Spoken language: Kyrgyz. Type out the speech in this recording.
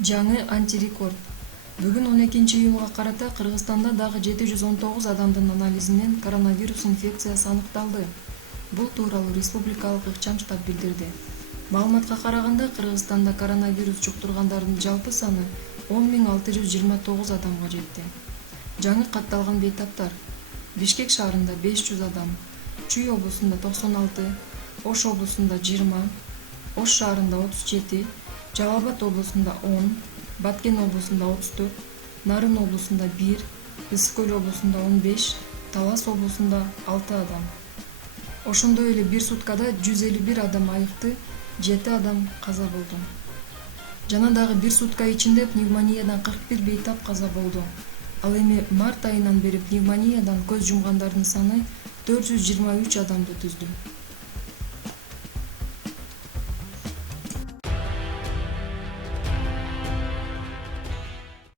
Жаңы антирекорд. Бүгүн 12-июлга карата Кыргызстанда дагы 719 адамдын анализинен коронавирус инфекциясы аныкталды. Бул тууралуу республикалык ыкчам штаб билдирди. Маалыматка караганда Кыргызстанда коронавирус жуктургандардын жалпы саны 10.629 адамга жетти. Жаңы катталган бейтаптар: Бишкек шаарында 500 адам, Чүй облусунда 96, Ош облусунда 20, Ош шаарында 37, Жалал Абад облусунда 10, Баткен облусунда 34, Нарын облусунда 1, Ысык Көл облусунда 15, Талас облусунда 6 адам. Ошондой эле бир суткада 151 адам айыкты, 7 адам каза болду. Жана дагы бир сутка ичинде пневмониядан 41 бейтап каза болду. Ал эми март айынан бери пневмониядан көз жумгандардын саны 423 адамды түздү.